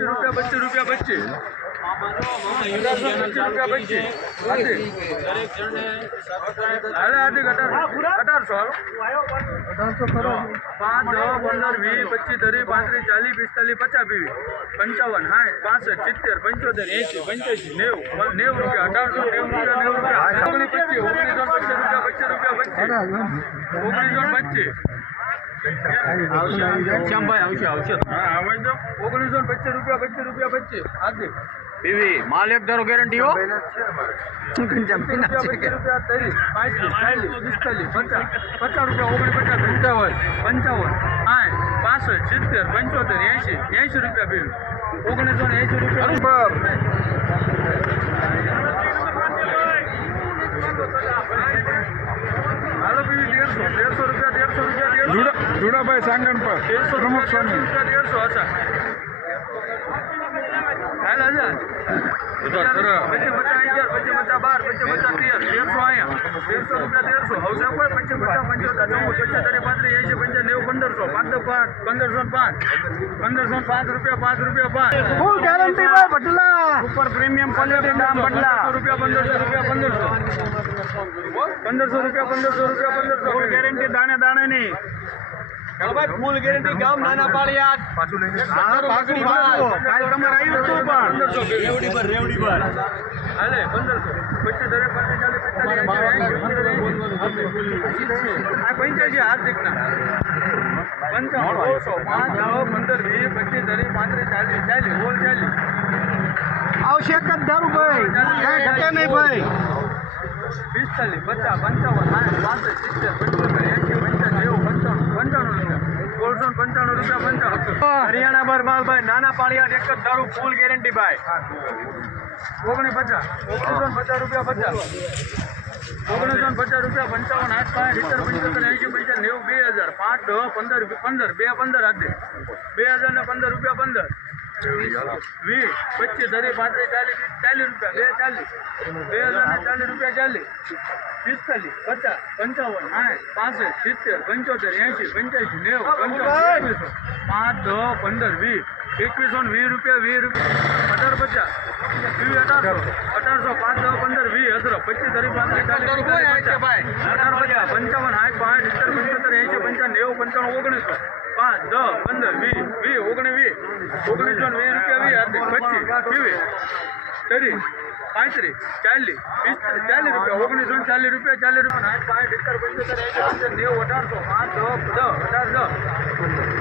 રૂપિયા પચીસ, રૂપિયા અઢારસો. પાંચ પંદર, વીસ, પચીસ, ત્રીસ, પાંત્રીસ, ચાલીસ, પિસ્તાલીસ, પચાસ પીવી પંચાવન સાઠ પાસઠ, સિત્તેર, પંચોતેર એસી પંચ્યાસી, નેવું નેવું રૂપિયા, અઢારસો, નેવું રૂપિયા નેવું રૂપિયા. પચીસ ઓગણીસો પચીસ રૂપિયા પચીસ રૂપિયા પચીસ. ઓગણીસો પચીસ. શ્યામભાઈ આવશે આવશે. હા આવે તો ઓગણીસો પચીસ રૂપિયા પચીસ રૂપિયા પચીસ આજે એવી માલ એક ધારો ગેરંટી હો. સિત્તેર પંચોતેર એસી એંસી રૂપિયા બિલ ઓગણીસો ને એંસી રૂપિયા હાલો પીવી દેડસો દેડસો રૂપિયા દેડસો રૂપિયા દેડસો જુડાભાઈ સાંગણ પર દેડસો પ્રમુખ રૂપિયા સ્વામી દેડસો હતા હાલ હજાર પછી પચાસ અગિયાર પછી પચાસ બાર પછી પચાસ તેર તેરસો અહીંયા તેરસો રૂપિયા તેરસો હવસે કોઈ પછી પચાસ પંચોતેર નવ્વદ પંચોતેર સાંગણ પર. પ્રમુખ સ્વામી. પંદરસો. પાંચ દસ પાંચ પંદરસો ને પાંચ. પંદરસો પાંચ રૂપિયા પાંચ રૂપિયા પાંચ. ફૂલ ગેરંટી ભાઈ બદલા. ઉપર પ્રીમિયમ ક્વોલિટી નામ બદલા. રૂપિયા પંદરસો રૂપિયા પંદરસો. પંદરસો રૂપિયા પંદરસો રૂપિયા પંદરસો. ગેરંટી દાણે દાણે ની ફૂલ ગેરંટી ગામ નાના પાળિયાદ હા પાછું કાલ તમારે આવ્યું હતું પણ. રેવડી પર રેવડી પર. હાલે પંદરસો. પચીસ હજાર પાંત્રીસ ચાલીસ પિસ્તાલીસ આ પંચ્યાસી હાર્દિકના. પંચાવન. સોળસો પાંચ નવ પંદર વીસ પચીસ ત્રીસ પાંત્રીસ ચાલીસ ચાલીસ બોલ ચાલીસ. આવશે એક જ ધારું ભાઈ. કાંઈ ઘટે નહીં ભાઈ. પિસ્તાલીસ પચાસ પંચાવન સાઠ પાસઠ સિત્તેર પંચોતેર એંસી પંચાસ નેવું પંચાણું પંચાણું રૂપિયા સોળસો પંચાણું રૂપિયા, પંચાણું હરિયાણા માલભાઈ, નાના પાળિયાદ એક જ ધારું ફૂલ ગેરંટી ભાઈ. ઓગણી પચાસ ઓગણીસો પચાસ રૂપિયા પચાસ. ઓગણીસો પચાસ રૂપિયા પંચાવન આઠ પાંચ સિત્તેર પંચોતેર બે હજાર, પાંચ દસ પંદર પંદર, બે, પંદર આપી બે હજાર ને પંદર રૂપિયા, પંદર. વીસ પચીસ ધરી પાંત્રીસ ચાલીસ ચાલીસ રૂપિયા બે ચાલીસ. બે હજાર ચાલીસ રૂપિયા ચાલીસ. પિસ્તાલીસ પચાસ પંચાવન સાઠ પાસઠ સિત્તેર પંચોતેર એંશી પંચ્યાસી નેવું પંચાવન પાંચ દસ પંદર વીસ. એકવીસો ને વીસ રૂપિયા વીસ રૂપિયા. અઢાર પચાસ. વીસ અઢારસો. અઢારસો પાંચ દસ પંદર વીસ હજાર પચીસ ધરી પાંત્રીસ ચાલીસ અઢાર પચાસ પંચાવન સાઠ પાંચ સિત્તેર પંચોતેર એંસી પંચાવન નેવું પંચાણું ઓગણીસો. પાંચ, દસ, પંદર, વીસ વીસ ઓગણીસ વીસ ઓગણીસો વીસ રૂપિયા વીસ પચીસ, વીસ, ત્રીસ, પાંત્રીસ, ચાલીસ, પિસ્તાલીસ, ચાલીસ રૂપિયા, ઓગણીસો ચાલીસ રૂપિયા ચાલીસ રૂપિયા. આઠ નેવું, અઢારસો પાંચ દસ દસ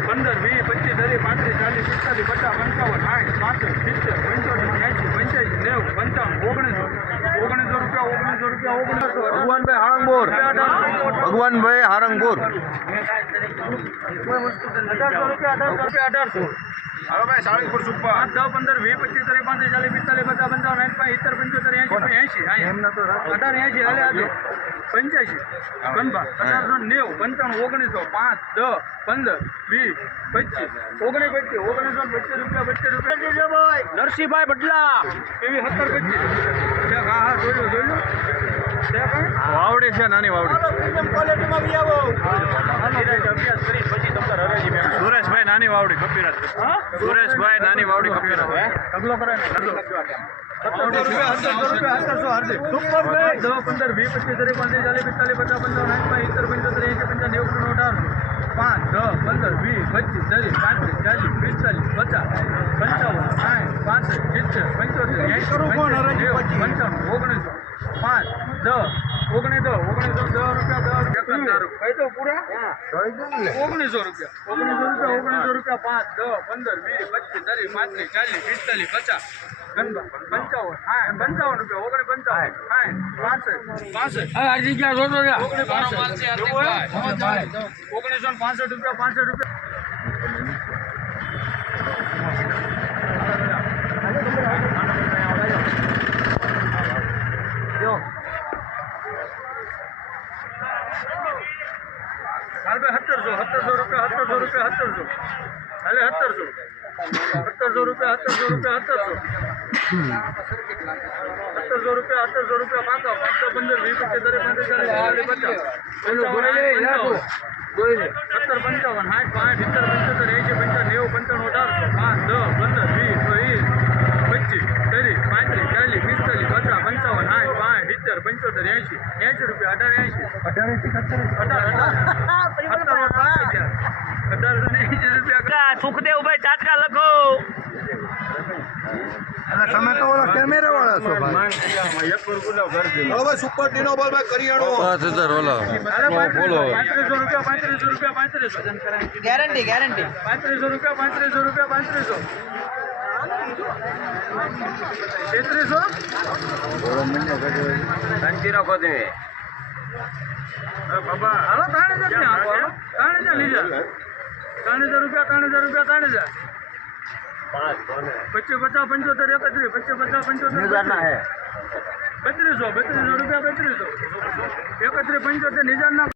પંદર, વીસ, પચીસ, ત્રીસ, પાંત્રીસ, ચાલીસ, પિસ્તાલીસ, પચાસ, પંચાવન આઠ પાંસઠ સિત્તેર, પંચોતેર એંસી પંચ્યાસી નેવું, પંચાવન, ઓગણીસો રૂપિયા ઓગણીસો રૂપિયા ઓગણીસો ભગવાનભાઈ હારંગપુર ભગવાનભાઈ હારંગપુર હાલો ભાઈ સાળંગપુર સુપર. દસ પંદર વીસ પચીસ ત્રીસ પાંત્રીસ ચાલીસ પિસ્તાલીસ પચાસ પંચાવન સાઠ પાંચ સિત્તેર પંચોતેર એસી એંસી અઢાર એસી હાલે આજે. પંચ્યાસી. કનભા અઢારસો નેવું પંચાણું ઓગણીસો પાંચ દસ પંદર વીસ પચીસ. ઓગણીસ પચીસ ઓગણીસો પચીસ રૂપિયા. પચીસ રૂપિયા નરસિંહભાઈ બદલા. એવી સત્તર પચીસ. હા હા જોયું જોયું. વાવડી છે નાની વાવડી. સુરેશભાઈ નાની વાવડી કપિરાજ. સુરેશભાઈ નાની વાવડી કપિરાજ. કરે પંદર વીસ પચીસ ત્રીસ પાંત્રીસ ચાલીસ પિસ્તાલીસ પચાસ પંચાવન સાઠ પાંચ સિત્તેર પંચોતેર એંસી પંચાસ નેવું ત્રણ અઢારસો પાંચ દસ પંદર વીસ પચીસ ચાલીસ પાંત્રીસ ચાલીસ પિસ્તાલીસ પચાસ પંચાવન સાઠ પાસઠ સિત્તેર પંચોતેર એંસી પંચાસી નેવું પંચાણું ઓગણીસો પાંચ દસ ઓગણીસ દસ ઓગણીસો દસ રૂપિયા પૂરા? ઓગણીસો રૂપિયા. ઓગણીસો રૂપિયા ઓગણીસો રૂપિયા પાંચ દસ પંદર વીસ પચીસ ત્રીસ પાંત્રીસ ચાલીસ પિસ્તાલીસ પચાસ. પંચાવન. હા પંચાવન રૂપિયા ઓગણી પંચાવન હા પાસઠ. પાસઠ. ઓગણી પાસઠ. ઓગણીસો પાસઠ રૂપિયા પાસઠ રૂપિયા જો હાલ ભાઈ સત્તરસો સત્તરસો રૂપિયા સત્તરસો રૂપિયા સત્તરસો. હાલે સત્તરસો. સત્તરસો રૂપિયા સત્તરસો રૂપિયા સત્તરસો. સત્તરસો રૂપિયા સત્તરસો રૂપિયા પાકા. પાંચસો પંદર વીસ પચીસ ત્રીસ પાંત્રીસ ચાલીસ પચાસ. સત્તર પંચાવન સાઠ પાંચ સિત્તેર પંચોતેર એસી પંચાવન નેવું પંચાણું અઢારસો પાંચ સુખદેવભાઈ ચાચકા લખો. એટલે તમે તો ઓલા કેમેરા વાળા છો ભાઈ. સુપર ટીનો બોલ ભાઈ કરિયાણો અરે પાંત્રીસો રૂપિયા પાંત્રીસો રૂપિયા પાંત્રીસો. ગેરંટી ગેરંટી પાંત્રીસો રૂપિયા પાંત્રીસો રૂપિયા પાંત્રીસો. તેત્રીસો? કંચીનો કોથળી હાલો ત્રણ હજાર ને આપો હાલો. ત્રણ હજાર લીધા. ત્રણ હજાર રૂપિયા ત્રણ હજાર રૂપિયા ત્રણ હજાર પચીસ પચાસ પંચોતેર એકત્રીસ પચીસ પચાસ પંચોતેર બત્રીસો બત્રીસો રૂપિયા બત્રીસો. એકત્રીસ પંચોતેર હજાર ના